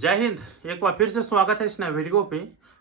जय हिंद। एक बार फिर से स्वागत है इस नए वीडियो पे।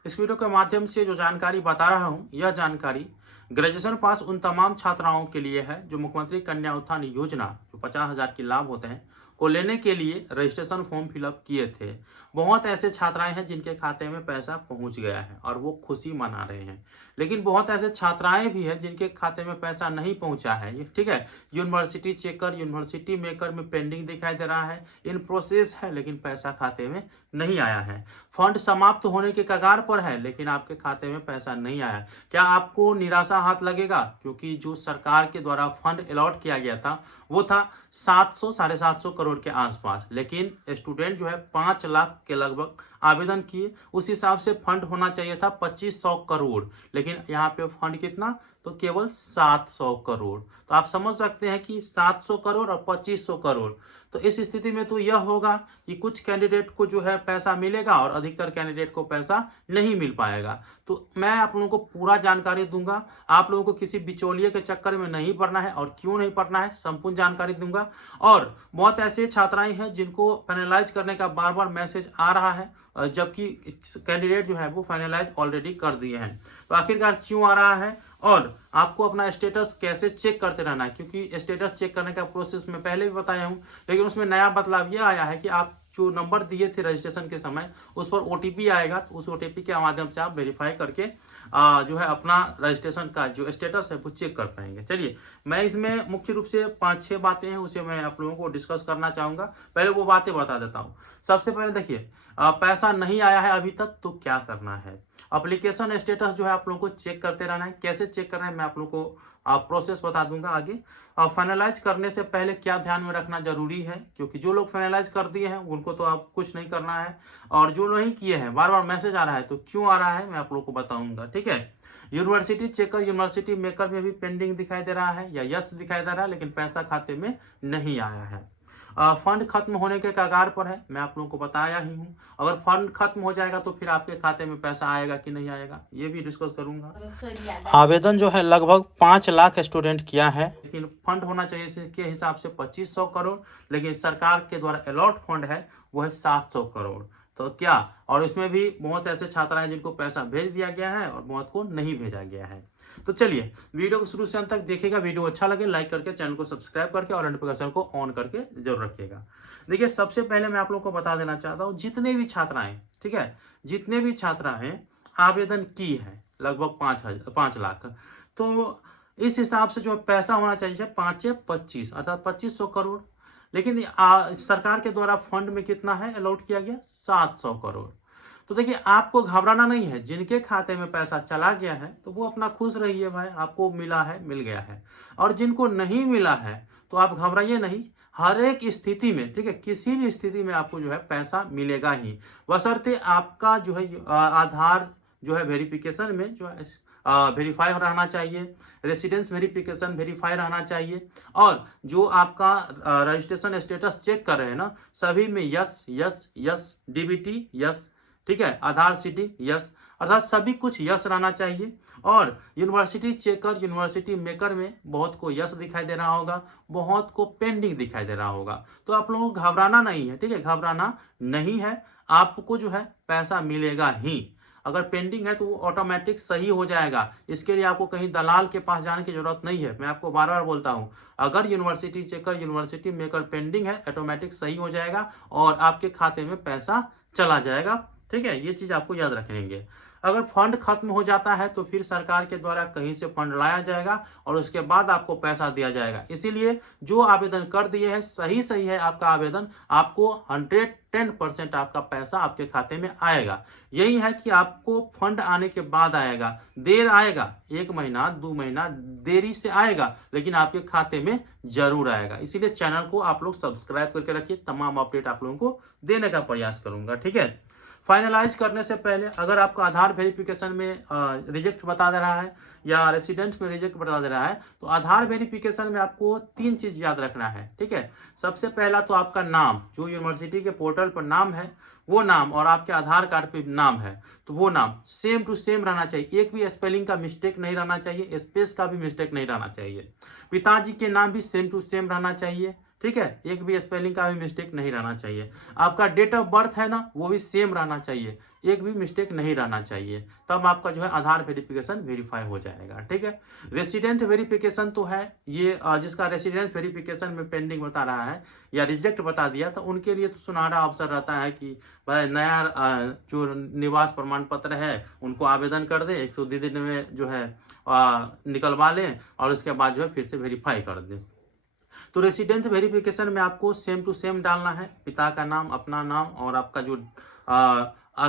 इस वीडियो के माध्यम से जो जानकारी बता रहा हूँ, यह जानकारी ग्रेजुएशन पास उन तमाम छात्राओं के लिए है जो मुख्यमंत्री कन्या उत्थान योजना जो 50,000 के लाभ होते हैं को लेने के लिए रजिस्ट्रेशन फॉर्म फिलअप किए थे। बहुत ऐसे छात्राएं हैं जिनके खाते में पैसा पहुंच गया है और वो खुशी मना रहे हैं, लेकिन बहुत ऐसे छात्राएं भी हैं जिनके खाते में पैसा नहीं पहुंचा है। ये ठीक है, यूनिवर्सिटी चेकर, यूनिवर्सिटी मेकर में पेंडिंग दिखाई दे रहा है, इन प्रोसेस है लेकिन पैसा खाते में नहीं आया है। फंड समाप्त होने के कगार पर है लेकिन आपके खाते में पैसा नहीं आया। क्या आपको निराशा हाथ लगेगा? क्योंकि जो सरकार के द्वारा फंड अलॉट किया गया था वो था 700-750 करोड़ के आसपास, लेकिन स्टूडेंट जो है 5 लाख के लगभग आवेदन किए। उस हिसाब से फंड होना चाहिए था 2500 करोड़, लेकिन यहाँ पे फंड कितना, तो केवल 700 करोड़। तो आप समझ सकते हैं कि 700 करोड़ और 2500 करोड़, तो इस स्थिति में तो यह होगा कि कुछ कैंडिडेट को जो है पैसा मिलेगा और अधिकतर कैंडिडेट को पैसा नहीं मिल पाएगा। तो मैं आप लोगों को पूरा जानकारी दूंगा, आप लोगों को किसी बिचौलिए के चक्कर में नहीं पड़ना है और क्यों नहीं पड़ना है, संपूर्ण जानकारी दूंगा। और बहुत ऐसे छात्राएं हैं जिनको फाइनलाइज करने का बार बार मैसेज आ रहा है, जबकि कैंडिडेट जो है वो फाइनलाइज ऑलरेडी कर दिए हैं। तो आखिरकार क्यों आ रहा है और आपको अपना स्टेटस कैसे चेक करते रहना है, क्योंकि स्टेटस चेक करने का प्रोसेस मैं पहले भी बताया हूं, लेकिन उसमें नया बदलाव यह आया है कि आप जो नंबर दिए थे रजिस्ट्रेशन के समय उस पर ओटीपी आएगा, तो उस ओटीपी के माध्यम से आप वेरीफाई करके जो है अपना रजिस्ट्रेशन का जो स्टेटस है वो चेक कर पाएंगे। चलिए, मैं इसमें मुख्य रूप से 5-6 बातें हैं उसे मैं आप लोगों को डिस्कस करना चाहूंगा। पहले वो बातें बता देता हूँ। सबसे पहले देखिए, पैसा नहीं आया है अभी तक तो क्या करना है। एप्लीकेशन स्टेटस जो है आप लोगों को चेक करते रहना है। कैसे चेक करना है मैं आप लोगों को प्रोसेस बता दूंगा आगे। फाइनलाइज करने से पहले क्या ध्यान में रखना जरूरी है, क्योंकि जो लोग फाइनलाइज कर दिए हैं उनको तो आप कुछ नहीं करना है, और जो नहीं किए हैं बार बार मैसेज आ रहा है, तो क्यों आ रहा है मैं आप लोगों को बताऊंगा। ठीक है, यूनिवर्सिटी चेकर, यूनिवर्सिटी मेकर में भी पेंडिंग दिखाई दे रहा है या यस दिखाई दे रहा है, लेकिन पैसा खाते में नहीं आया है। फंड खत्म होने के कगार पर है, मैं आप लोगों को बताया ही हूँ। अगर फंड खत्म हो जाएगा तो फिर आपके खाते में पैसा आएगा कि नहीं आएगा ये भी डिस्कस करूंगा। आवेदन जो है लगभग 5 लाख स्टूडेंट किया है, लेकिन फंड होना चाहिए इसके हिसाब से 2500 करोड़, लेकिन सरकार के द्वारा अलॉट फंड है वो है 700 करोड़। तो क्या, और इसमें भी बहुत ऐसे छात्र हैं जिनको पैसा भेज दिया गया है और बहुत को नहीं भेजा गया है। तो चलिए, वीडियो को शुरू से अंत तक देखिएगा। वीडियो अच्छा लगे लाइक करके, चैनल को सब्सक्राइब करके और नोटिफिकेशन को ऑन करके जरूर रखिएगा। देखिए, सबसे पहले मैं आप लोगों को बता देना चाहता हूँ, जितने भी छात्राएं, ठीक है, जितने भी छात्राएं आवेदन की है लगभग 5 लाख, तो इस हिसाब से जो पैसा होना चाहिए 5-25 अर्थात 2500 करोड़, लेकिन सरकार के द्वारा फंड में कितना है अलॉट किया गया, 700 करोड़। तो देखिए, आपको घबराना नहीं है। जिनके खाते में पैसा चला गया है तो वो अपना खुश रहिए भाई, आपको मिला है, मिल गया है। और जिनको नहीं मिला है तो आप घबराइए नहीं। हर एक स्थिति में, ठीक है, किसी भी स्थिति में आपको जो है पैसा मिलेगा ही, बशर्ते आपका जो है आधार जो है वेरिफिकेशन में जो है वेरीफाई रहना चाहिए, रेसिडेंस वेरिफिकेशन वेरीफाई रहना चाहिए, और जो आपका रजिस्ट्रेशन स्टेटस चेक कर रहे हैं ना, सभी में yes yes yes, DBT yes, ठीक है, आधार सिटी यस, अर्थात सभी कुछ यस रहना चाहिए। और यूनिवर्सिटी चेकर, यूनिवर्सिटी मेकर में बहुत को यस दिखाई दे रहा होगा, बहुत को पेंडिंग दिखाई दे रहा होगा। तो आप लोगों को घबराना नहीं है, ठीक है, घबराना नहीं है। आपको जो है पैसा मिलेगा ही। अगर पेंडिंग है तो वो ऑटोमेटिक सही हो जाएगा। इसके लिए आपको कहीं दलाल के पास जाने की जरूरत नहीं है। मैं आपको बार बार बोलता हूं, अगर university checker, university maker pending है, ऑटोमेटिक सही हो जाएगा और आपके खाते में पैसा चला जाएगा। ठीक है, ये चीज आपको याद रखेंगे। अगर फंड खत्म हो जाता है तो फिर सरकार के द्वारा कहीं से फंड लाया जाएगा और उसके बाद आपको पैसा दिया जाएगा। इसीलिए जो आवेदन कर दिए हैं सही सही है आपका आवेदन, आपको 110% आपका पैसा आपके खाते में आएगा। यही है कि आपको फंड आने के बाद आएगा, देर आएगा, 1 महीना 2 महीना देरी से आएगा, लेकिन आपके खाते में जरूर आएगा। इसीलिए चैनल को आप लोग सब्सक्राइब करके रखिए, तमाम अपडेट आप लोगों को देने का प्रयास करूंगा। ठीक है, फाइनलाइज करने से पहले अगर आपका आधार वेरिफिकेशन में रिजेक्ट बता दे रहा है या रेसिडेंट में रिजेक्ट बता दे रहा है, तो आधार वेरिफिकेशन में आपको 3 चीज याद रखना है। ठीक है, सबसे पहला तो आपका नाम, जो यूनिवर्सिटी के पोर्टल पर नाम है वो नाम, और आपके आधार कार्ड पे नाम है तो वो नाम सेम टू सेम रहना चाहिए। एक भी स्पेलिंग का मिस्टेक नहीं रहना चाहिए, स्पेस का भी मिस्टेक नहीं रहना चाहिए। पिताजी के नाम भी सेम टू सेम रहना चाहिए। ठीक है, एक भी स्पेलिंग का भी मिस्टेक नहीं रहना चाहिए। आपका डेट ऑफ बर्थ है ना, वो भी सेम रहना चाहिए, एक भी मिस्टेक नहीं रहना चाहिए, तब आपका जो है आधार वेरिफिकेशन वेरीफाई हो जाएगा। ठीक है, रेसिडेंट वेरिफिकेशन तो है ये जिसका रेसिडेंट वेरिफिकेशन में पेंडिंग बता रहा है या रिजेक्ट बता दिया, तो उनके लिए तो सुनहरा अवसर रहता है कि भाई नया जो निवास प्रमाण पत्र है उनको आवेदन कर दे, 120 दिन में जो है निकलवा लें और उसके बाद जो है फिर से वेरीफाई कर दें। तो रेसिडेंट वेरिफिकेशन में आपको सेम टू सेम डालना है, पिता का नाम, अपना नाम और आपका जो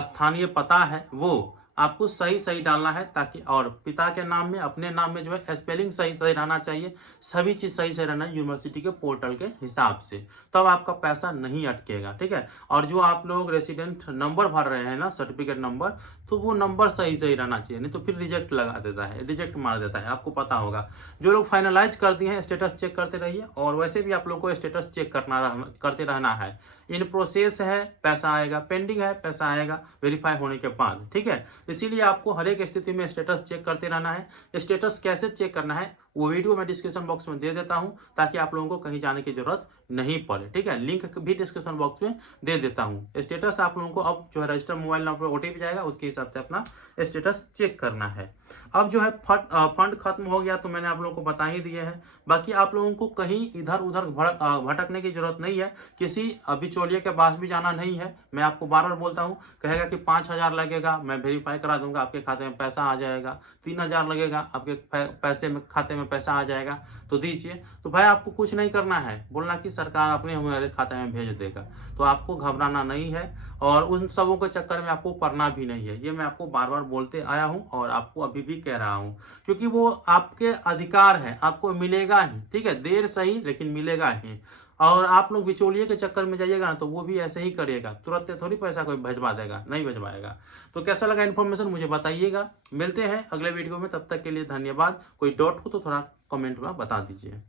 स्थानीय पता है वो आपको सही सही डालना है, ताकि और पिता के नाम में अपने नाम में जो है स्पेलिंग सही सही रहना चाहिए, सभी चीज़ सही से रहना है यूनिवर्सिटी के पोर्टल के हिसाब से, तब आपका पैसा नहीं अटकेगा। ठीक है, और जो आप लोग रेसिडेंट नंबर भर रहे हैं ना, सर्टिफिकेट नंबर, तो वो नंबर सही सही रहना चाहिए, नहीं तो फिर रिजेक्ट लगा देता है, रिजेक्ट मार देता है, आपको पता होगा। जो लोग फाइनलाइज कर दिए हैं स्टेटस चेक करते रहिए, और वैसे भी आप लोगों को स्टेटस चेक करते रहना है। इन प्रोसेस है, पैसा आएगा, पेंडिंग है, पैसा आएगा वेरीफाई होने के बाद। ठीक है, इसीलिए आपको हर एक स्थिति में स्टेटस चेक करते रहना है। स्टेटस कैसे चेक करना है वो वीडियो मैं डिस्क्रिप्शन बॉक्स में दे देता हूं, ताकि आप लोगों को कहीं जाने की जरूरत नहीं पड़े। ठीक है, लिंक भी डिस्क्रिप्शन बॉक्स में दे देता हूं। स्टेटस आप लोगों को अब जो है रजिस्टर मोबाइल नंबर पर ओटीपी जाएगा, उसके हिसाब से अपना स्टेटस चेक करना है। अब जो है फंड खत्म हो गया तो मैंने आप लोगों को बता ही दिए है, बाकी आप लोगों को कहीं इधर उधर भटकने की जरूरत नहीं है, किसी बिचौलिए के पास भी जाना नहीं है। मैं आपको बार बार बोलता हूँ, कहेगा कि 5,000 लगेगा, मैं वेरीफाई करा दूंगा, आपके खाते में पैसा आ जाएगा, 3,000 लगेगा, आपके पैसे में खाते में पैसा आ जाएगा, तो दीजिए। तो भाई आपको कुछ नहीं करना है, बोलना कि सरकार अपने हमारे खाते में भेज देगा, तो आपको घबराना नहीं है और उन सबों के चक्कर में आपको पड़ना भी नहीं है। ये मैं आपको बार बार बोलते आया हूँ और आपको अभी भी कह रहा हूँ, क्योंकि वो आपके अधिकार है, आपको मिलेगा ही। ठीक है, देर सही लेकिन मिलेगा ही। और आप लोग बिचौलिए के चक्कर में जाइएगा ना, तो वो भी ऐसे ही करेगा, तुरंत थोड़ी पैसा कोई भिजवा देगा, नहीं भिजवाएगा। तो कैसा लगा इन्फॉर्मेशन मुझे बताइएगा। मिलते हैं अगले वीडियो में, तब तक के लिए धन्यवाद। कोई डाउट हो तो थोड़ा कमेंट में बता दीजिए।